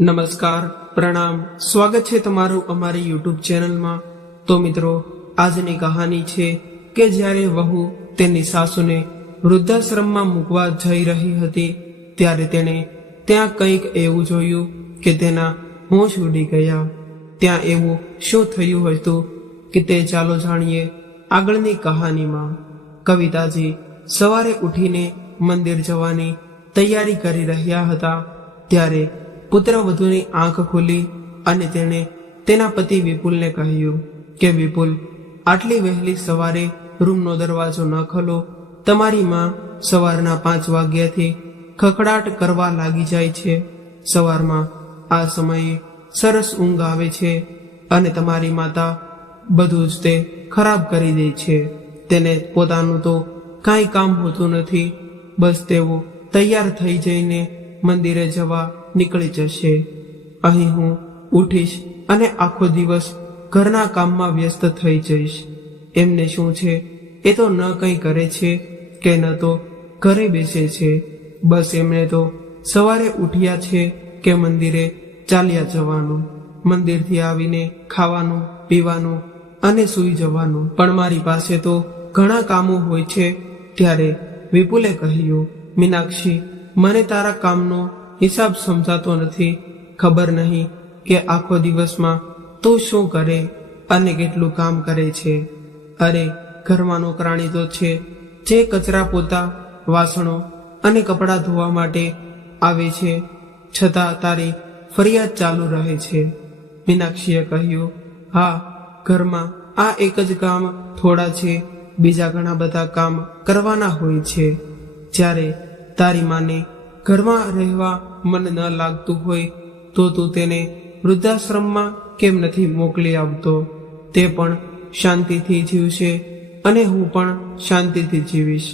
નમસ્કાર, પ્રણામ, સ્વાગત છે તમારું અમારી યુટ્યુબ ચેનલમાં। તો મિત્રો, આજની કહાની છે કે જ્યારે વહુ તેની સાસુને વૃદ્ધાશ્રમમાં મૂકવા જઈ રહી હતી ત્યારે તેણે ત્યાં કંઈક એવું જોયું કે તેના હોશ ઉડી ગયા। ત્યાં એવું શું થયું હતું કે તે ચાલો જાણીએ આગળની કહાનીમાં। કવિતાજી સવારે ઉઠીને મંદિર જવાની તૈયારી કરી રહ્યા હતા ત્યારે પુત્રવધૂની આંખ ખુલી અને તેણે તેના પતિ વિપુલને કહ્યું કે વિપુલ, આટલી વહેલી સવારે રૂમનો દરવાજો ન ખોલો। તમારી માં સવારના 5 વાગ્યાથી ખખડાટ કરવા લાગી જાય છે। સવારમાં આ સમયે સરસ ઊંઘ આવે છે અને તમારી માતા બધું જ તે ખરાબ કરી દે છે। તેને પોતાનું તો કાંઈ કામ હોતું નથી, બસ તેઓ તૈયાર થઈ જઈને મંદિરે જવા નીકળી જશે। અહીં હું ઉઠીશ અને આખો દિવસ ઘરના કામમાં વ્યસ્ત થઈ જઈશ। એમને શું છે, એ તો ન કંઈ કરે છે કે ન તો ઘરે બેસે છે, બસ એમને તો સવારે ઉઠ્યા છે કે મંદિરે ચાલ્યા જવાનું, મંદિરથી આવીને ખાવાનું પીવાનું અને સૂઈ જવાનું। પણ મારી પાસે તો ઘણા કામો હોય છે। ત્યારે વિપુલે કહ્યું, મીનાક્ષી, મને તારા કામનો હિસાબ સમજાતો નથી। ખબર નહીં કે આખો દિવસમાં તું શું કરે અને કેટલું કામ કરે છે। અરે, ઘરમાં નોકરાણી તો છે જે કચરા પોતા, વાસણો અને કપડાં ધોવા માટે આવે છે, છતાં તારી ફરિયાદ ચાલુ રહે છે। મીનાક્ષીએ કહ્યું, હા, ઘરમાં આ એક જ કામ થોડા છે, બીજા ઘણા બધા કામ કરવાના હોય છે। જ્યારે તારી માને ઘરમાં રહેવા મન ન લાગતું હોય તો તું તેને વૃદ્ધાશ્રમમાં કેમ નથી મોકલી આવતો? તે પણ શાંતિથી જીવશે અને હું પણ શાંતિથી જીવીશ।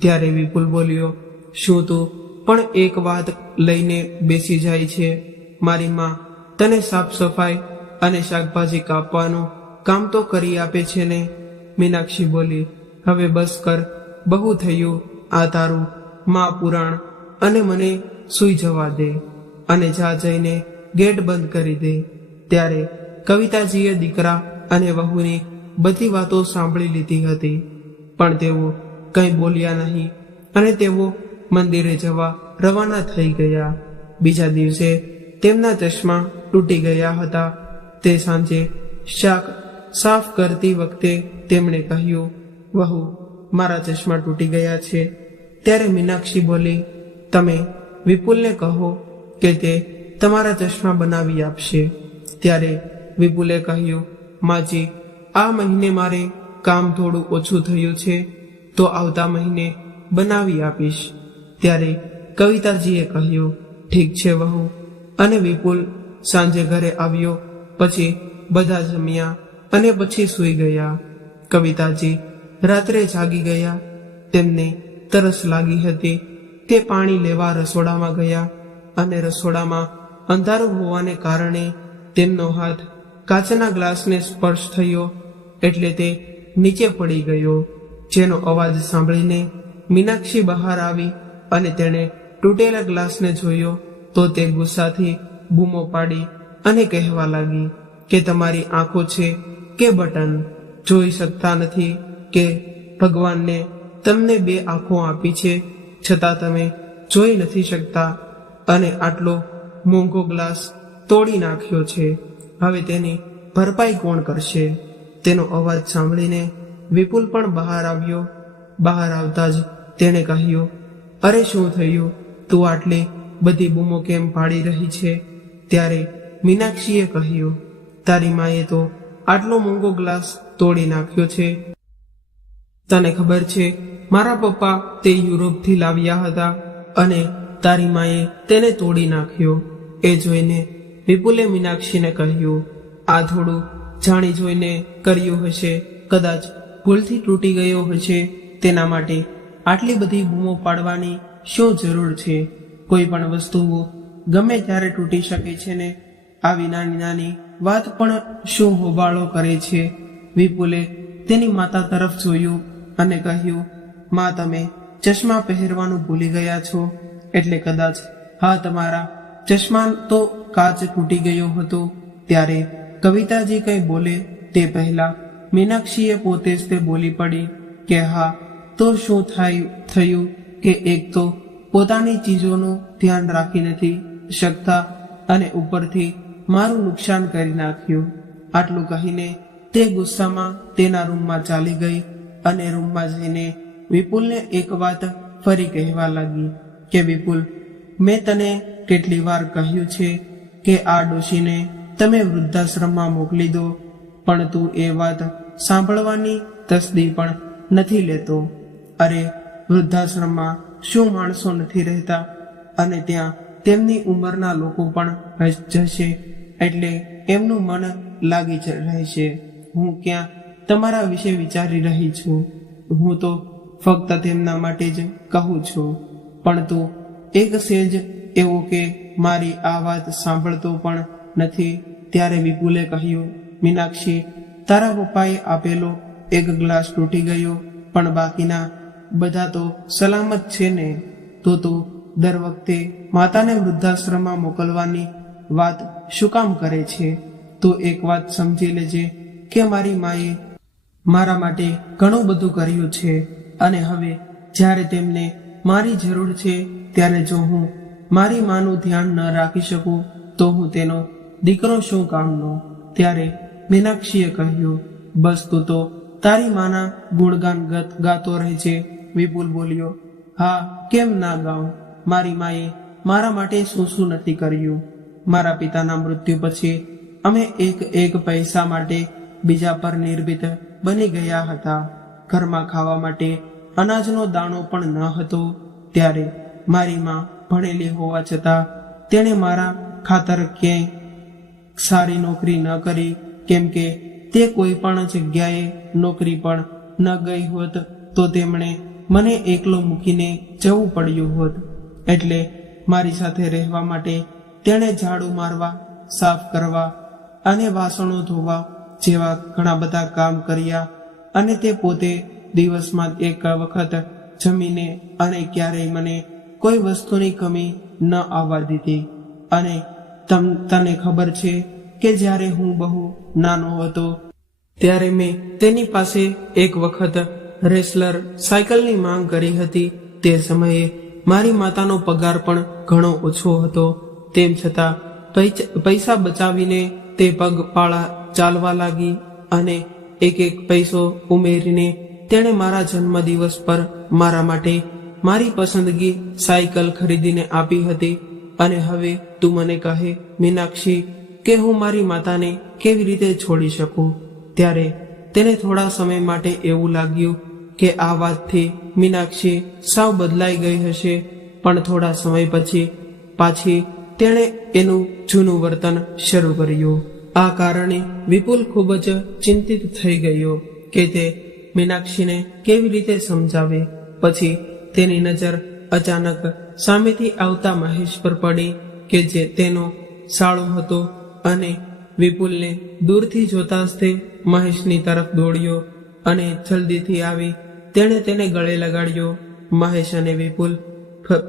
ત્યારે વિપુલ બોલ્યો, શું તું પણ એક વાત લઈને બેસી જાય છે? મારી માં તને સાફ સફાઈ અને શાકભાજી કાપવાનું કામ તો કરી આપે છે ને? મીનાક્ષી બોલી, હવે બસ કર, બહુ થયું આ તારું મા પુરાણ, અને મને સૂઈ જવા દે અને જા જઈને ગેટ બંધ કરી દે। ત્યારે કવિતાજીએ દીકરા અને વહુની બધી વાતો સાંભળી લીધી હતી, પણ તેઓ કંઈ બોલ્યા નહીં અને તેઓ મંદિરે જવા રવાના થઈ ગયા। બીજા દિવસે તેમના ચશ્મા તૂટી ગયા હતા। તે સાંજે શાક સાફ કરતી વખતે તેમણે કહ્યું, વહુ, મારા ચશ્મા તૂટી ગયા છે। ત્યારે મીનાક્ષી બોલી, તમે વિપુલને કહો કે તે તમારા ચશ્મા બનાવી આપશે। ત્યારે વિપુલે કહ્યું, માજી, આ મહિને મારે કામ થોડું ઓછું થયું છે, તો આવતા મહિને બનાવી આપીશ। ત્યારે કવિતાજીએ કહ્યું, ઠીક છે વહુ। અને વિપુલ સાંજે ઘરે આવ્યો, પછી બધા જમ્યા અને પછી સૂઈ ગયા। કવિતાજી રાત્રે જાગી ગયા। તેમને તરસ લાગી હતી। તે પાણી લેવા રસોડામાં ગયા અને રસોડામાં અંધારું હોવાને કારણે તેમનો હાથ કાચના ગ્લાસને સ્પર્શ થયો એટલે તે નીચે પડી ગયો, જેનો અવાજ સાંભળીને મીનાક્ષી બહાર આવી અને તેણે તૂટેલા ગ્લાસને જોયો તો તે ગુસ્સાથી બૂમો પાડી અને કહેવા લાગી કે તમારી આંખો છે કે બટન? જોઈ શકતા નથી કે ભગવાનને તમને 2 આંખો આપી છે, છતાં તમે જોઈ નથી શકતા અને આટલો મોંઘો ગ્લાસ તોડી નાખ્યો છે। હવે તેની ભરપાઈ કોણ કરશે? તેનો અવાજ સાંભળીને વિપુલ પણ બહાર આવ્યો। બહાર આવતા જ તેણે કહ્યું, અરે શું થયું? તું આટલી બધી બૂમો કેમ પાડી રહી છે? ત્યારે મીનાક્ષીએ કહ્યું, તારી માએ તો આટલો મોંઘો ગ્લાસ તોડી નાખ્યો છે। તને ખબર છે, મારા પપ્પા તે યુરોપથી લાવ્યા હતા અને તારી માએ તેને તોડી નાખ્યો। એ જોઈને વિપુલે મીનાક્ષીને કહ્યું, આ થોડું જાણી જોઈને કર્યું હશે, કદાચ ભૂલથી તૂટી ગયો હશે, તેના માટે આટલી બધી બૂમો પાડવાની શું જરૂર છે? કોઈ પણ વસ્તુઓ ગમે ત્યારે તૂટી શકે છે ને? આવી નાની નાની વાત પણ શું હોબાળો કરે છે? વિપુલે તેની માતા તરફ જોયું અને કહ્યું, માં, તમે ચશ્મા પહેરવાનું ભૂલી ગયા છો એટલે કદાચ હા તમારા ચશ્મા તો કાચ તૂટી ગયો હતો. ત્યારે કવિતાજી કંઈ બોલે તે પહેલા મીનાક્ષીએ પોતે જ તે બોલી પડી કે હા, તો શું થયું કે એક તો પોતાની ચીજોનું ધ્યાન રાખી નથી શકતા અને ઉપરથી મારું નુકસાન કરી નાખ્યું. આટલું કહીને તે ગુસ્સામાં તેના રૂમમાં ચાલી ગઈ અને રૂમમાં જઈને વિપુલને એક વાત ફરી કહેવા લાગી કે વિપુલ, મેં તને કેટલી વાર કહ્યું છે કે આ ડોશીને તમે વૃદ્ધાશ્રમમાં મોકલી દો, પણ તું એ વાત સાંભળવાની તસ્દી પણ નથી લેતો. અરે, વૃદ્ધાશ્રમમાં શું માણસો નથી રહેતા? અને ત્યાં તેમની ઉંમરના લોકો પણ જશે એટલે એમનું મન લાગી રહેશે. હું ક્યાં તમારા વિશે વિચારી રહી છું? હું તો ફક્ત તેમના માટે જ કહું છું. પણ તું એક સેજ એવો કે મારી આ વાત સાંભળતો પણ નથી. ત્યારે વિપુલે કહ્યું, મીનાક્ષી, તારા પપ્પાએ આપેલો એક ગ્લાસ તૂટી ગયો, પણ બાકીના બધા તો સલામત છે ને? તો તું દર વખતે માતાને વૃદ્ધાશ્રમમાં મોકલવાની વાત શું કામ કરે છે? તો એક વાત સમજી લેજે કે મારી માએ મારા માટે ઘણું બધું કર્યું છે અને હવે જ્યારે તેમને મારી જરૂર છે ત્યારે જો હું મારી માનું ધ્યાન ન રાખી શકું તો હું તેનો દીકરો શું કામનો? ત્યારે મીનાક્ષીએ કહ્યું, બસ તું તો તારી માના ગુણગાન ગાતો રહેજે. વિપુલ બોલ્યો, હા, કેમ ના ગાઉં? મારી માએ મારા માટે શું શું નથી કર્યું. મારા પિતાના મૃત્યુ પછી અમે એક પૈસા માટે બીજા પર નિર્ભીત બની ગયા હતા. ઘરમાં ખાવા માટે અનાજનો દાણો પણ ન હતો. ત્યારે મારી માં ભણેલી હોવા છતાં તેણે મારા ખાતર ક્યાંય સારી નોકરી ન કરી, કેમ કે તે કોઈ પણ જગ્યાએ નોકરી પણ ન ગઈ હોત તો તેમણે મને એકલો મૂકીને જવું પડ્યું હોત. એટલે મારી સાથે રહેવા માટે તેણે ઝાડુ મારવા, સાફ કરવા અને વાસણો ધોવા જેવા ઘણા બધા કામ કર્યા અને તે પોતે દિવસમાં એક વખત જમીને અને ક્યારેય મને કોઈ વસ્તુની કમી ન આવવા દીધી. અને તને ખબર છે કે જ્યારે હું બહુ નાનો હતો ત્યારે મેં તેની પાસે એક વખત રેસલર સાયકલની માંગ કરી હતી. તે સમયે મારી માતાનો પગાર પણ ઘણો ઓછો હતો. તેમ છતાં પૈસા બચાવીને તે પગપાળા ચાલવા લાગી અને એક પૈસો ઉમેરીને તેણે મારા જન્મદિવસ પર મારા માટે મારી પસંદગી સાયકલ ખરીદીને આપી હતી. અને હવે તું મને કહે મીનાક્ષી કે હું મારી માતાને કેવી રીતે છોડી શકું? ત્યારે તેને થોડા સમય માટે એવું લાગ્યું કે આ વાતથી મીનાક્ષી સાવ બદલાઈ ગઈ હશે, પણ થોડા સમય પછી પાછી તેણે એનું જૂનું વર્તન શરૂ કર્યું. આ કારણે વિપુલ ખૂબ જ ચિંતિત થઈ ગયો કે તે મીનાક્ષીને કેવી રીતે સમજાવે. પછી તેની નજર અચાનક સામેથી આવતા મહેશ પર પડી કે જે તેનો સાળો હતો અને વિપુલને દૂરથી જોતા જ તે મહેશની તરફ દોડ્યો અને જલ્દીથી આવી તેણે તેને ગળે લગાડ્યો. મહેશ અને વિપુલ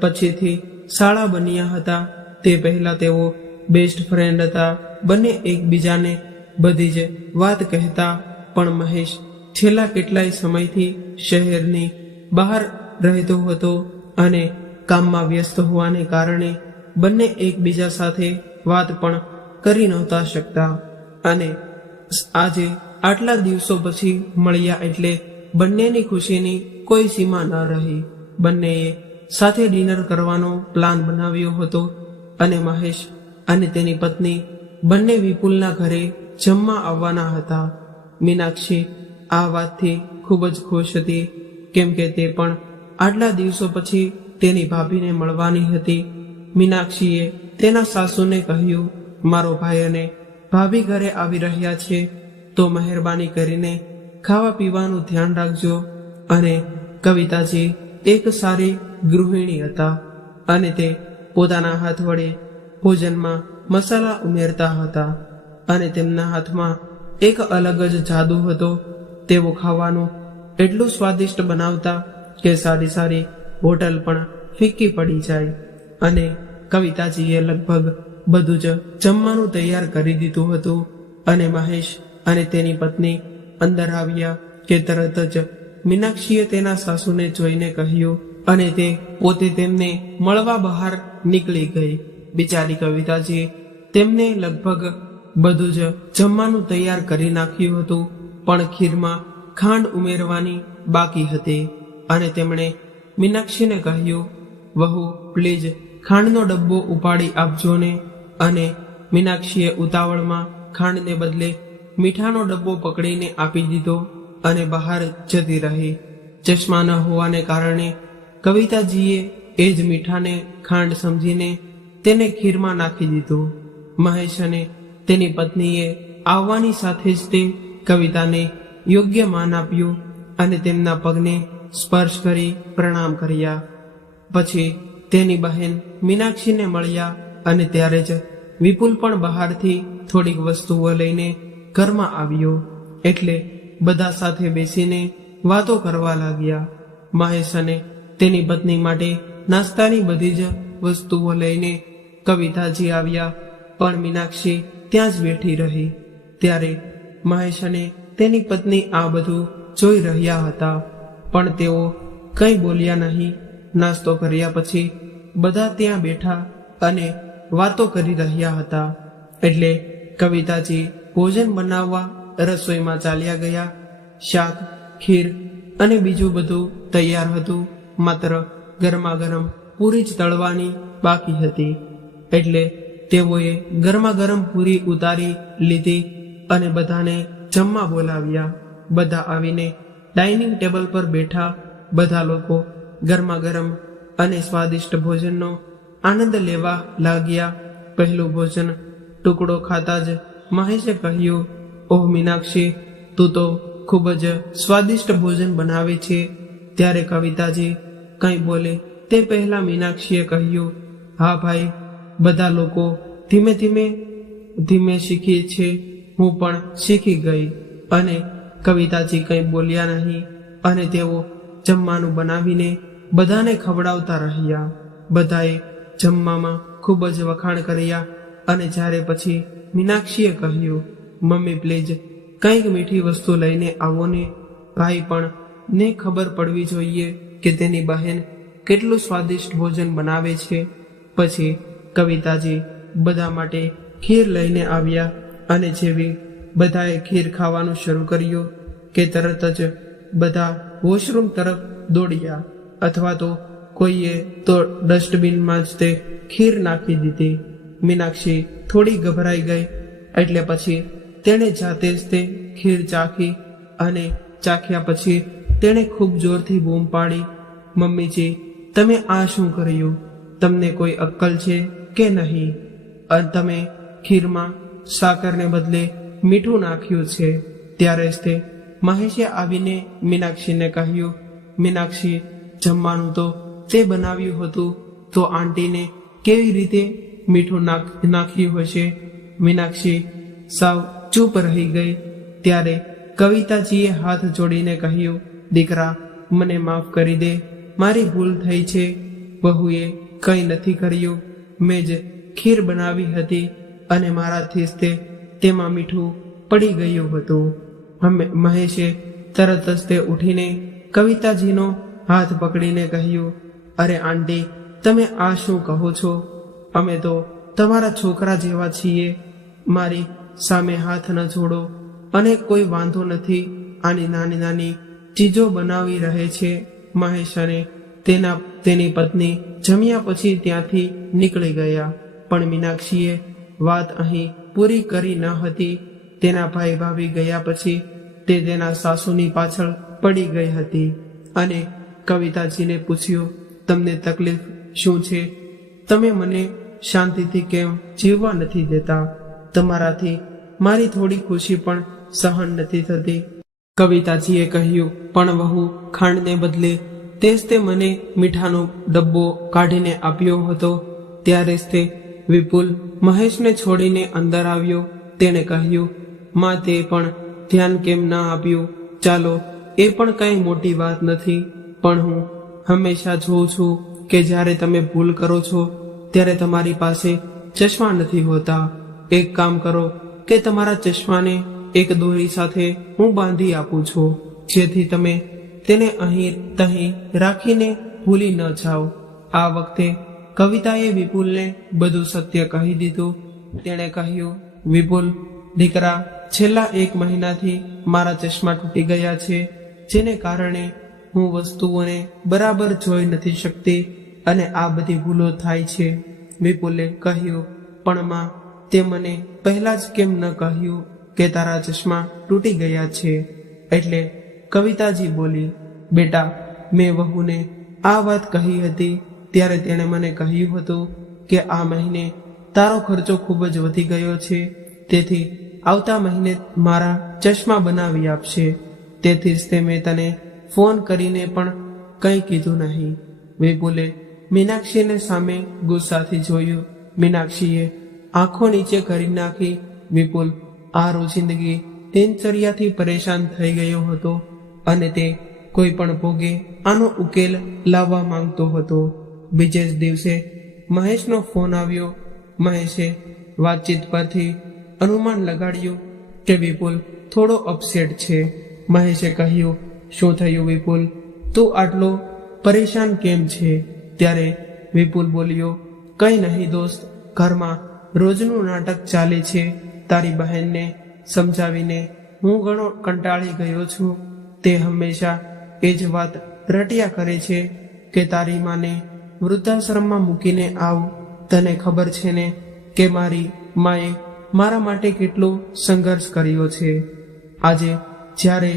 પછીથી સાળા બન્યા હતા. તે પહેલા તેઓ બેસ્ટ ફ્રેન્ડ હતા. બંને એકબીજાને બધી જ વાત કહેતા, પણ મહેશ છેલ્લા કેટલાય સમયથી શહેરની બહાર રહેતો હતો અને કામમાં વ્યસ્ત હોવાને કારણે બંને એકબીજા સાથે વાત પણ કરી નહોતા શકતા. અને આજે આટલા દિવસો પછી મળ્યા એટલે બંનેની ખુશીની કોઈ સીમા ન રહી. બંનેએ સાથે ડિનર કરવાનો પ્લાન બનાવ્યો હતો અને મહેશ અને તેની પત્ની બંને વિપુલના ઘરે જમવા આવવાના હતા. મીનાક્ષી આ વાતથી ખૂબ જ ખુશ હતી, કેમ કે તે પણ આટલા દિવસો પછી તેની ભાભીને મળવાની હતી. મીનાક્ષીએ તેના સાસુને કહ્યું, મારો ભાઈ અને ભાભી ઘરે આવી રહ્યા છે, તો મહેરબાની કરીને ખાવા પીવાનું ધ્યાન રાખજો. અને કવિતાજી એક સારી ગૃહિણી હતા અને તે પોતાના હાથ વડે ભોજનમાં મસાલા ઉમેરતા હતા અને તેમના હાથમાં એક અલગ જ જાદુ હતો. તેઓ ખાવાનું એટલું સ્વાદિષ્ટ બનાવતા કે સારી સારી હોટલ પણ ફીકી પડી જાય. અને કવિતાજીએ લગભગ બધું જ જમવાનું તૈયાર કરી દીધું હતું અને મહેશ અને તેની પત્ની અંદર આવ્યા કે તરત જ મીનાક્ષીએ તેના સાસુને જોઈને કહ્યું અને તે પોતે તેમને મળવા બહાર નીકળી ગઈ. બિચારી કવિતાજી તેમને લગભગ બધું જ જમવાનું તૈયાર કરી નાખ્યું હતું, પણ ખીરમાં ખાંડ ઉમેરવાની બાકી હતી અને તેમણે મીનાક્ષીને કહ્યું, વહુ પ્લીઝ ખાંડનો ડબ્બો ઉપાડી આપજો ને. અને મીનાક્ષીએ ઉતાવળમાં ખાંડને બદલે મીઠાનો ડબ્બો પકડીને આપી દીધો અને બહાર જતી રહી. ચશ્મા ન હોવાને કારણે કવિતાજીએ એ જ મીઠાને ખાંડ સમજીને તેને ખીરમાં નાખી દીધું. મહેશ અને તેની પત્નીએ આવવાની સાથે જ તે કવિતાને યોગ્ય માન આપ્યું અને તેમના પગને સ્પર્શ કરી પ્રણામ કર્યા. પછી તેની બહેન મીનાક્ષીને મળ્યા અને ત્યારે જ વિપુલ પણ બહારથી થોડીક વસ્તુઓ લઈને ઘરમાં આવ્યો. એટલે બધા સાથે બેસીને વાતો કરવા લાગ્યા. મહેશ અને તેની પત્ની માટે નાસ્તાની બધી જ વસ્તુઓ લઈને કવિતાજી આવ્યા, પણ મીનાક્ષી ત્યાં જ બેઠી રહી. ત્યારે મહેશ અને તેની પત્ની આ બધું જોઈ રહ્યા હતા, પણ તેઓ કંઈ બોલ્યા નહીં. નાસ્તો કર્યા પછી બધા ત્યાં બેઠા અને વાતો કરી રહ્યા હતા. એટલે કવિતાજી ભોજન બનાવવા રસોઈમાં ચાલ્યા ગયા. શાક, ખીર અને બીજું બધું તૈયાર હતું, માત્ર ગરમા ગરમ પૂરી જ તળવાની બાકી હતી. એટલે તેઓએ ગરમા ગરમ પૂરી ઉતારી લીધી અને બધાને જમવા બોલાવ્યા. બધા આવીને ડાઇનિંગ ટેબલ પર બેઠા. બધા લોકો ગરમા ગરમ અને સ્વાદિષ્ટ ભોજનનો આનંદ લેવા લાગ્યા. પહેલું ભોજન ટુકડો ખાતા જ મહેશે કહ્યું, ઓહ મીનાક્ષી, તું તો ખૂબ જ સ્વાદિષ્ટ ભોજન બનાવે છે. ત્યારે કવિતાજી કંઈ બોલે તે પહેલા મીનાક્ષીએ કહ્યું, હા ભાઈ, બધા લોકો ધીમે ધીમે શીખે છે, હું પણ શીખી ગઈ. અને કવિતાજી કંઈ બોલ્યા નહીં અને તેઓ જમવાનું બનાવીને બધાને ખવડાવતા રહ્યા. બધાએ જમવામાં ખૂબ જ વખાણ કર્યા અને જ્યારે પછી મીનાક્ષીએ કહ્યું, મમ્મી પ્લીઝ કંઈક મીઠી વસ્તુ લઈને આવો ને. ભાઈ પણ ને ખબર પડવી જોઈએ કે તેની બહેન કેટલું સ્વાદિષ્ટ ભોજન બનાવે છે. પછી કવિતાજી બધા માટે ખીર લઈને આવ્યા અને જેવી બધાએ ખીર ખાવાનું શરૂ કર્યું કે તરત જ બધા વોશરૂમ તરફ દોડ્યા, અથવા તો કોઈએ તો ડસ્ટબિનમાં જ તે ખીર નાખી દીધી. મીનાક્ષી થોડી ગભરાઈ ગઈ, એટલે પછી તેણે જાતે જ તે ખીર ચાખી અને ચાખ્યા પછી તેણે ખૂબ જોરથી બૂમ પાડી, મમ્મીજી, તમે આ શું કર્યું? તમને કોઈ અક્કલ છે કે નહીં? તમે ખીરમાં સાકરને બદલે મીઠું નાખ્યું છે. ત્યારે જ તે મહેશે આવીને મીનાક્ષીને કહ્યું, મીનાક્ષી, જમવાનું તો તે બનાવ્યું હતું, તો આંટીને કેવી રીતે મીઠું નાખ્યું હશે? મીનાક્ષી સાવ ચૂપ રહી ગઈ. ત્યારે કવિતાજીએ હાથ જોડીને કહ્યું, દીકરા, મને માફ કરી દે, મારી ભૂલ થઈ છે. વહુએ કંઈ નથી કર્યું, મેં જ ખીર બનાવી હતી અને મારાથી જ તેમાં મીઠું પડી ગયું હતું. મહેશે તરત જ તે ઉઠીને કવિતાજીનો હાથ પકડીને કહ્યું, અરે આંટી, તમે આ શું કહો છો? અમે તો તમારા છોકરા જેવા છીએ. મારી સામે હાથ ન જોડો. અને કોઈ વાંધો નથી, આની નાની નાની ચીજો બનાવી રહે છે. મહેશ અને તેની પત્ની જમ્યા પછી ત્યાંથી નીકળી ગયા. પણ મીનાક્ષીએ વાત અહીં પૂરી કરી ન હતી. તેના ભાઈ ભાભી ગયા પછી તે તેના સાસુની પાછળ પડી ગઈ હતી અને કવિતાજીને પૂછ્યું, તમને તકલીફ શું છે? તમે મને શાંતિથી કેમ જીવવા નથી દેતા? તમારાથી મારી થોડી ખુશી પણ સહન નથી થતી. કવિતાજીએ કહ્યું, પણ વહુ, ખાંડને બદલે તે જ તે મને મીઠાનો ડબ્બો કાઢીને આપ્યો હતો. ત્યારે જ તે વિપુલ મહેશને છોડીને અંદર આવ્યો. તેણે કહ્યું, માં, તે પણ ધ્યાન કેમ ના આપ્યું? ચાલો, એ પણ કંઈ મોટી વાત નથી, પણ હું હંમેશા જોઉં છું કે જ્યારે તમે ભૂલ કરો છો ત્યારે તમારી પાસે ચશ્મા નથી હોતા. એક કામ કરો કે તમારા ચશ્માને એક દોરી સાથે હું બાંધી આપું છું, જેથી તમે તેને અહીં તહીં રાખીને ભૂલી ન જાઓ. આ વખતે કવિતાએ વિપુલને બધું સત્ય કહી દીધું. તેણે કહ્યું, વિપુલ દીકરા, છેલ્લા 1 મહિનાથી મારા ચશ્મા તૂટી ગયા છે, જેને કારણે હું વસ્તુઓને બરાબર જોઈ નથી શકતી અને આ બધી ભૂલો થાય છે. વિપુલે કહ્યું, પણ માં, તે મને પહેલા જ કેમ ન કહ્યું કે તારા ચશ્મા તૂટી ગયા છે? એટલે કવિતાજી બોલી, બેટા, મેં વહુને આ વાત કહી હતી ત્યારે તેણે મને કહ્યું હતું કે આ મહિને તારો ખર્ચો ખૂબ જ વધી ગયો છે, તેથી આવતા મહિને મારા ચશ્મા બનાવી આપશે. તેથી જ તે મેં તને ફોન કરીને પણ કંઈ કીધું નહીં. વિપુલે મીનાક્ષીને સામે ગુસ્સાથી જોયું. મીનાક્ષીએ આંખો નીચે કરી નાખી. વિપુલ આ રોજિંદગી દિનચર્યાથી પરેશાન થઈ ગયો હતો અને તે કોઈ પણ ભોગે આનો ઉકેલ લાવવા માંગતો હતો. બીજે જ દિવસે મહેશનો ફોન આવ્યો. મહેશે વાતચીત પરથી અનુમાન લગાડ્યું કે વિપુલ થોડો અપસેટ છે. મહેશે કહ્યું, શું થયું વિપુલ? તું આટલો પરેશાન કેમ છે? ત્યારે વિપુલ બોલ્યો, કંઈ નહીં દોસ્ત, ઘરમાં રોજનું નાટક ચાલે છે. તારી બહેનને સમજાવીને હું ઘણો કંટાળી ગયો છું. તે હંમેશા એ જ વાત રટ્યા કરે છે કે તારી માને વૃદ્ધાશ્રમમાં મૂકીને આવ. તને ખબર છે ને કે મારી માએ મારા માટે કેટલો સંઘર્ષ કર્યો છે. આજે જ્યારે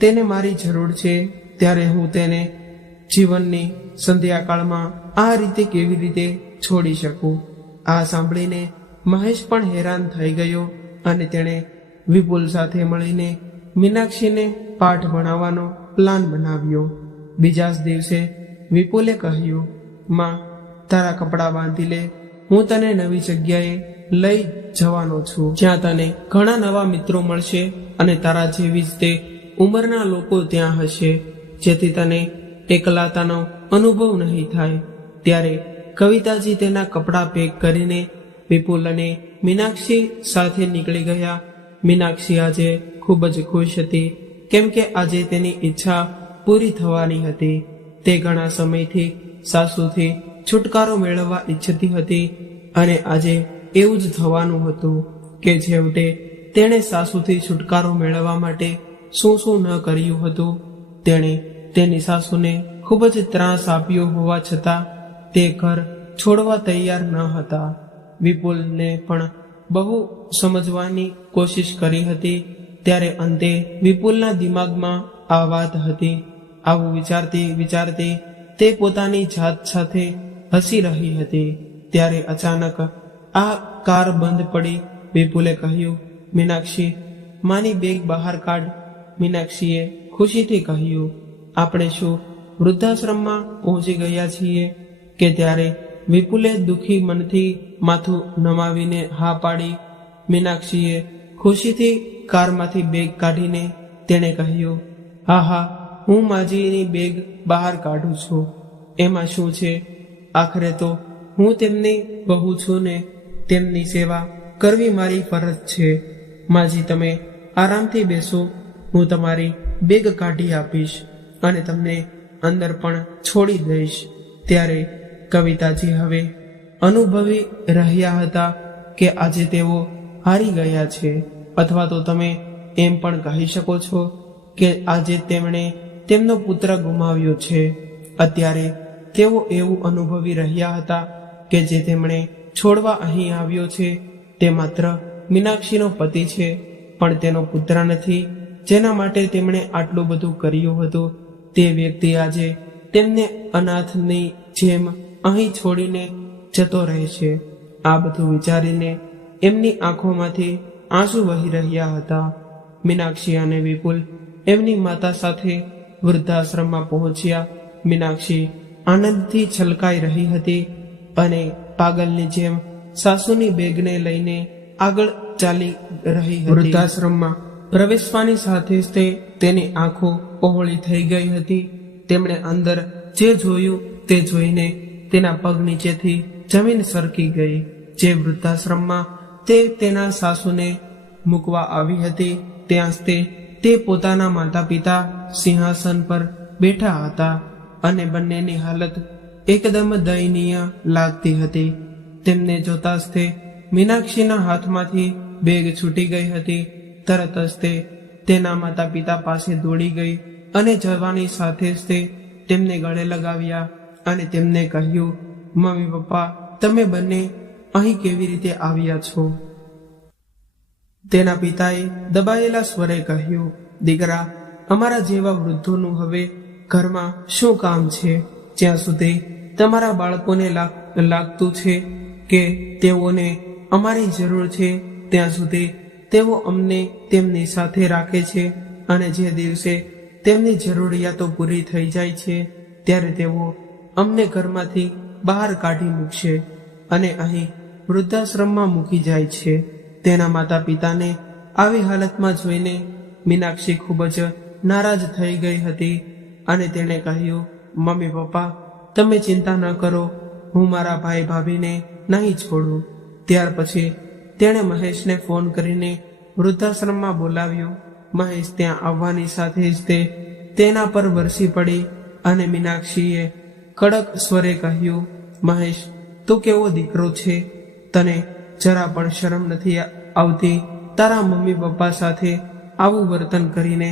તેને મારી જરૂર છે ત્યારે હું તેને જીવનની સંધ્યાકાળમાં આ રીતે કેવી રીતે છોડી શકું? આ સાંભળીને મહેશ પણ હેરાન થઈ ગયો અને તેણે વિપુલ સાથે મળીને મીનાક્ષીને પાઠ ભણાવવાનો પ્લાન બનાવ્યો. બીજા જ દિવસે વિપુલે કહ્યું, માં, તારા કપડાં બાંધી લે, હું તને નવી જગ્યાએ લઈ જવાનો છું, જ્યાં તને ઘણા નવા મિત્રો મળશે અને તારા જેવી જ તે ઉંમરના લોકો ત્યાં હશે, જેથી તને એકલાતાનો અનુભવ નહીં થાય. ત્યારે કવિતાજી તેના કપડાં પેક કરીને વિપુલ અને મીનાક્ષી સાથે નીકળી ગયા. મીનાક્ષી આજે ખૂબ જ ખુશ હતી, કેમ કે આજે તેની ઈચ્છા પૂરી થવાની હતી. તે ઘણા સમયથી સાસુથી છુટકારો મેળવવા ઈચ્છતી હતી અને આજે એવું જ થવાનું હતું કે છેવટે તેણે સાસુથી છુટકારો મેળવવા માટે શું શું ન કર્યું હતું. તેણે તેની સાસુને ખૂબ જ ત્રાસ આપ્યો હોવા છતાં તે ઘર છોડવા તૈયાર ન હતા. વિપુલને પણ બહુ સમજવાની કોશિશ કરી હતી. ત્યારે અંતે વિપુલના દિમાગમાં આ વાત હતી. આવું વિચારતી વિચારતી તે પોતાની જાત સાથે હસી રહી હતી. ત્યારે અચાનક આ કાર બંધ પડી. વિપુલે કહ્યું, મીનાક્ષી, માની બેગ બહાર કાઢ. મીનાક્ષીએ ખુશીથી કહ્યું, આપણે શું વૃદ્ધાશ્રમમાં પહોંચી ગયા છીએ કે? ત્યારે વિપુલે દુઃખી મનથી માથું નમાવીને હા પાડી. મીનાક્ષીએ ખુશીથી કારમાંથી બેગ કાઢીને તેણે કહ્યું, હા હા, હું માજીની બેગ બહાર કાઢું છું, એમાં શું છે? આખરે તો હું તેમની બહુ છું ને, તેમની સેવા કરવી મારી ફરજ છે. માજી, તમે આરામથી બેસો, હું તમારી બેગ કાઢી આપીશ અને તમને અંદર પણ છોડી દઈશ. ત્યારે કવિતાજી હવે અનુભવી રહ્યા હતા કે આજે તેઓ હારી ગયા છે, અથવા તો તમે એમ પણ કહી શકો છો કે આજે તેમણે તેમનો પુત્ર ગુમાવ્યો છે. અત્યારે તેઓ એવું અનુભવી રહ્યા હતા કે જે તેમણે છોડવા અહીં આવ્યો છે તે માત્ર મીનાક્ષીનો પતિ છે, પણ તેનો પુત્ર નથી, જેના માટે તેમણે આટલું બધું કર્યું હતું. તે વ્યક્તિ આજે તેમને અનાથની જેમ અહીં છોડીને જતો રહે છે. આ બધું વિચારીને એમની આંખોમાંથી આંસુ વહી રહ્યા હતા. મીનાક્ષી અને વિપુલ એમની માતા સાથે વૃદ્ધાશ્રમમાં પહોંચ્યા. મીનાક્ષી આનંદથી છલકાઈ રહી હતી અને પાગલની જેમ સાસુની બેગને લઈને આગળ ચાલી રહી હતી. વૃદ્ધાશ્રમમાં પ્રવેશવાની સાથે જ તેની આંખો પહોળી થઈ ગઈ હતી. તેમણે અંદર જે જોયું તે જોઈને તેના પગ નીચેથી જમીન સરકી ગઈ. જે વૃદ્ધાશ્રમમાં તે તેના સાસુને મૂકવા આવી હતી ત્યાં જ તે પોતાના માતા પિતા સિંહાસન પર બેઠા હતા અને બંનેની હાલત એકદમ દયનીય લાગતી હતી. તેમને જોતા જ તે મીનાક્ષીના હાથમાંથી બેગ છૂટી ગઈ હતી. તરત જ તે તેના માતા પિતા પાસે દોડી ગઈ અને જવાની સાથે જ તે તેમને ગળે લગાવ્યા અને તેમને કહ્યું, મમ્મી પપ્પા, તમે બંને અહીં કેવી રીતે આવ્યા છો? તેના પિતાએ દબાયેલા સ્વરે કહ્યું, દીકરા, અમારા જેવા વૃદ્ધોનું હવે ઘરમાં શું કામ છે? જ્યાં સુધી તમારા બાળકોને લાગતું છે કે તેઓને અમારી જરૂર છે ત્યાં સુધી તેઓ અમને તેમની સાથે રાખે છે અને જે દિવસે તેમની જરૂરિયાતો પૂરી થઈ જાય છે ત્યારે તેઓ અમને ઘરમાંથી બહાર કાઢી મૂકશે અને અહીં વૃદ્ધાશ્રમમાં મૂકી જાય છે. તેના માતા પિતાને આવી હાલતમાં જોઈને મીનાક્ષી ખૂબ જ નારાજ થઈ ગઈ હતી અને તેણે કહ્યું, મમ્મી પપ્પા, તમે ચિંતા ન કરો, હું મારા ભાઈ ભાભીને નહીં છોડું. ત્યાર પછી તેણે મહેશને ફોન કરીને વૃદ્ધાશ્રમમાં બોલાવ્યો. મહેશ ત્યાં આવવાની સાથે જ તે તેના પર વરસી પડી અને મીનાક્ષીએ કડક સ્વરે કહ્યું, મહેશ, તું કેવો દીકરો છે? તને જરા પણ શરમ નથી આવતી તારા મમ્મી પપ્પા સાથે આવું વર્તન કરીને?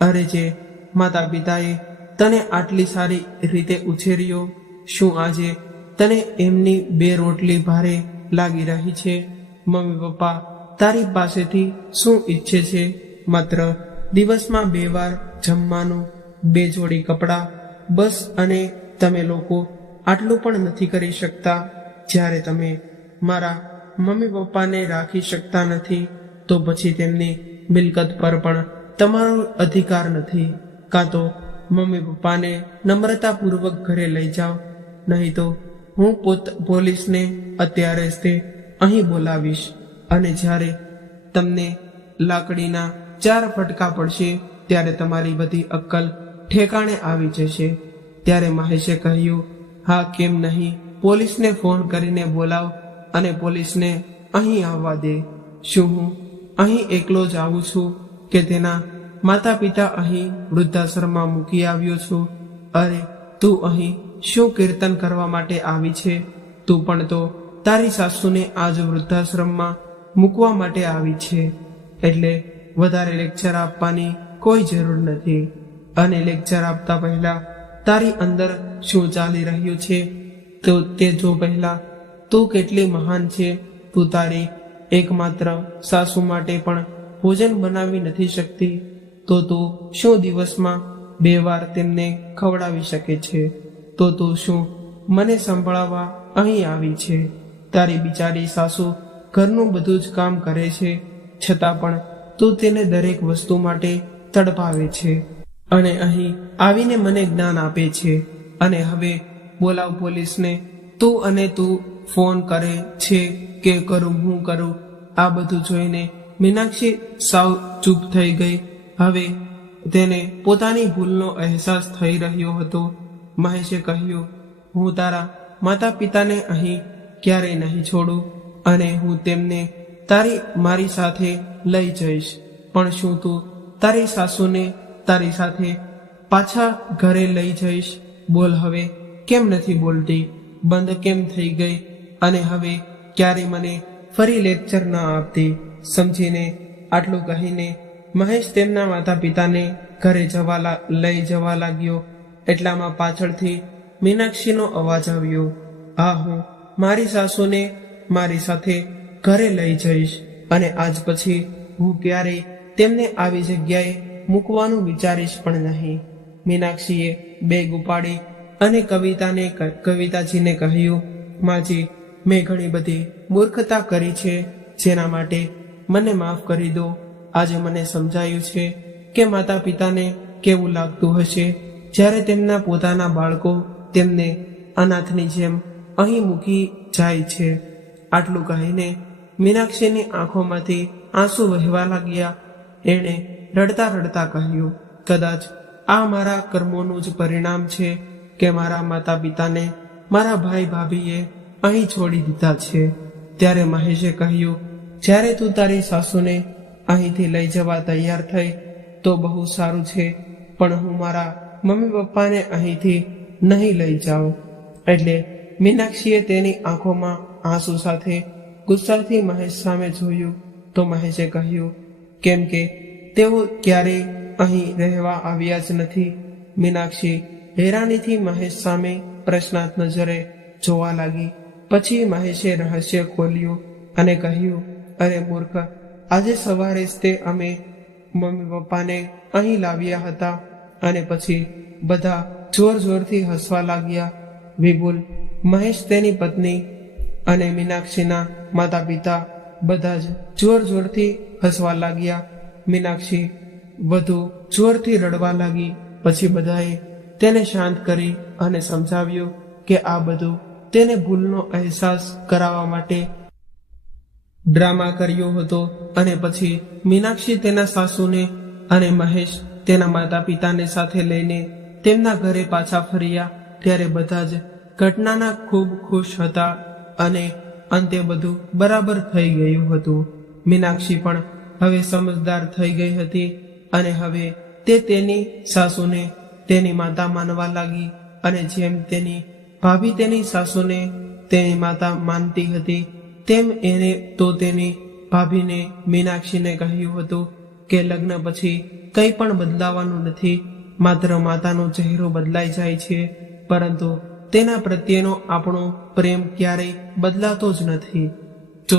અરે જે માતા પિતાએ તને આટલી સારી રીતે ઉછેર્યો, શું આજે તને એમની બે રોટલી ભારે લાગી રહી છે? મમ્મી પપ્પા તારી પાસેથી શું ઈચ્છે છે? માત્ર દિવસમાં 2 વાર જમવાનું, 2 જોડી કપડાં, બસ. અને તમે લોકો આટલું પણ નથી કરી શકતા? જ્યારે તમે મારા મમ્મી પપ્પાને રાખી શકતા નથી તો પછી તેમની મિલકત પર પણ તમારો અધિકાર નથી. કાં તો મમ્મી પપ્પાને નમ્રતાપૂર્વક ઘરે લઈ જાઓ, નહીં તો હું પોલીસને અત્યારે જ તે અહીં બોલાવીશ અને જ્યારે તમને લાકડીના 4 ફટકા પડશે ત્યારે તમારી બધી અક્કલ ઠેકાણે આવી જશે. ત્યારે મહેશે કહ્યું, હા, કેમ નહીં, પોલીસને ફોન કરીને બોલાવ અને પોલીસને અહીં આવવા દે. શું હું અહીં એકલો જ આવું છું કે તેના માતા પિતા અહીં વૃદ્ધાશ્રમમાં મૂકી આવ્યો છું? અરે, તું અહીં શું કીર્તન કરવા માટે આવી છે? તું પણ તો તારી સાસુને આજ વૃદ્ધાશ્રમમાં મૂકવા માટે આવી છે. એટલે વધારે લેક્ચર આપવાની કોઈ જરૂર નથી. અને લેક્ચર આપતા પહેલા તારી અંદર શું ચાલી રહ્યું છે તો તે જો પહેલા તું કેટલી મહાન છે. તું તારી એકમાત્ર સાસુ માટે પણ ભોજન બનાવી નથી શકતી તો તું શું દિવસમાં 2 વાર તેમને ખવડાવી શકે છે? તો તું શું મને સંભળાવવા અહીં આવી છે? તારી બિચારી સાસુ ઘરનું બધું જ કામ કરે છે છતાં પણ તું તેને દરેક વસ્તુ માટે તડપાવે છે અને અહીં આવીને મને જ્ઞાન આપે છે. અને હવે બોલાવ પોલીસને. તું ફોન કરે છે કે કરું હું કરું? આ બધું જોઈને મીનાક્ષી સાવ ચૂપ થઈ ગઈ. હવે તેને પોતાની ભૂલનો અહેસાસ થઈ રહ્યો હતો. મહેશે કહ્યું, હું તારા માતા પિતાને અહીં ક્યારેય નહીં છોડું અને હું તેમને મારી સાથે લઈ જઈશ. પણ શું તું તારી સાસુને તારી સાથે પાછા ઘરે લઈ જઈશ? બોલ હવે, કેમ નથી બોલતી? બંધ કેમ થઈ ગઈ? અને હવે ક્યારે મને ફરી લેક્ચર ન આપતી? સમજીને આટલું કહીને મહેશ તેમના માતા પિતાને ઘરે લઈ જવા લાગ્યો. એટલામાં પાછળથી મીનાક્ષીનો અવાજ આવ્યો, હા, હું મારી સાસુને મારી સાથે ઘરે લઈ જઈશ અને આજ પછી હું ક્યારેય તેમને આવી જગ્યાએ મૂકવાનું વિચારીશ પણ નહીં. મીનાક્ષીએ બેગ ઉપાડી અને કવિતાજીને કહ્યું, માજી, મેં ઘણી બધી મૂર્ખતા કરી છે, જેના માટે મને માફ કરી દો. આજે મને સમજાયું છે કે માતા પિતાને કેવું લાગતું હશે જ્યારે તેમના પોતાના બાળકો તેમને અનાથની જેમ અહીં મૂકી જાય છે. આટલું કહીને મીનાક્ષીની આંખોમાંથી આંસુ વહેવા લાગ્યા. એણે રડતા રડતા કહ્યું, કદાચ આ મારા કર્મોનું જ પરિણામ છે કે મારા માતા પિતાને મારા ભાઈ ભાભીએ અહીં છોડી દીધા છે. ત્યારે મહેશે કહ્યું, જ્યારે તું તારી સાસુને અહીંથી લઈ જવા તૈયાર થઈ તો બહુ સારું છે, પણ હું મારા મમ્મી પપ્પાને અહીંથી નહીં લઈ જાઉં. એટલે મીનાક્ષીએ તેની આંખોમાં આંસુ સાથે ગુસ્સાથી મહેશ સામે જોયું તો મહેશે કહ્યું, કેમ કે તેઓ ક્યારેય અહીં રહેવા આવ્યા જ નથી. મીનાક્ષી હેરાનીથી મહેશ સામે પ્રશ્નાર્થ નજરે જોવા લાગી. પછી મહેશે રહસ્ય ખોલ્યું અને કહ્યું, અરે મૂર્ખ, આજે સવારે જ તે અમે મમ્મી પપ્પાને અહીં લાવ્યા હતા. અને પછી બધા જોર જોરથી હસવા લાગ્યા. વિપુલ, મહેશ, તેની પત્ની અને મીનાક્ષીના માતા પિતા બધા જ જોર જોરથી હસવા લાગ્યા. મીનાક્ષી વધુ જોરથી રડવા લાગી. પછી બધાએ તેને શાંત કરી અને સમજાવ્યું કે આ બધું તેને ભૂલનો અહેસાસ કરાવવા માટે ડ્રામા કર્યો હતો. અને પછી મીનાક્ષી તેના સાસુને અને મહેશ તેના માતા પિતાને સાથે લઈને તેમના ઘરે પાછા ફર્યા. ત્યારે બધા જ ઘટનાના ખૂબ ખુશ હતા અને અંતે બધું બરાબર થઈ ગયું હતું. મીનાક્ષી પણ હવે સમજદાર થઈ ગઈ હતી અને હવે તે તેની સાસુને તેની માતા માનવા લાગી. અને જેમ તેની ભાભી તેની સાસુને તેની માતા માનતી હતી તેમ એને તો તેની ભાભીને મીનાક્ષીને કહ્યું હતું કે લગ્ન પછી કંઈ પણ બદલાવાનું નથી. માત્ર માતાનો ચહેરો બદલાઈ જાય છે, પરંતુ તેના પ્રત્યેનો આપણો પ્રેમ ક્યારેય બદલાતો જ નથી. જો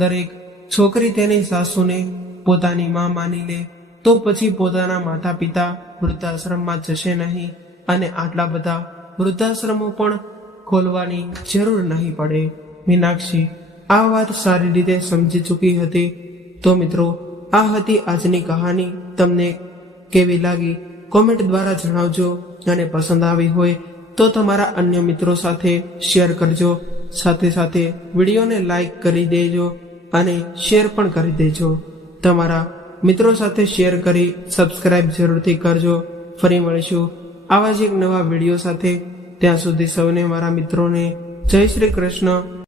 દરેક છોકરી તેની સાસુને પોતાની માં માની લે તો પછી પોતાના માતા પિતા વૃદ્ધાશ્રમમાં જશે નહીં અને આટલા બધા વૃદ્ધાશ્રમો પણ ખોલવાની જરૂર નહીં પડે. મીનાક્ષી આ વાત સારી રીતે સમજી ચૂકી હતી. તો મિત્રો, આ હતી આજની કહાની. તમને કેવી લાગી કોમેન્ટ દ્વારા જણાવજો અને પસંદ આવી હોય તો તમારા અન્ય મિત્રો સાથે શેર કરજો. સાથે સાથે વિડીયોને લાઈક કરી દેજો અને શેર પણ કરી દેજો. તમારા મિત્રો સાથે શેર કરી સબસ્ક્રાઇબ જરૂરથી કરજો. ફરી મળીશું આવા જ એક નવા વિડીયો સાથે. ત્યાં સુધી સૌને મારા મિત્રોને જય શ્રી કૃષ્ણ.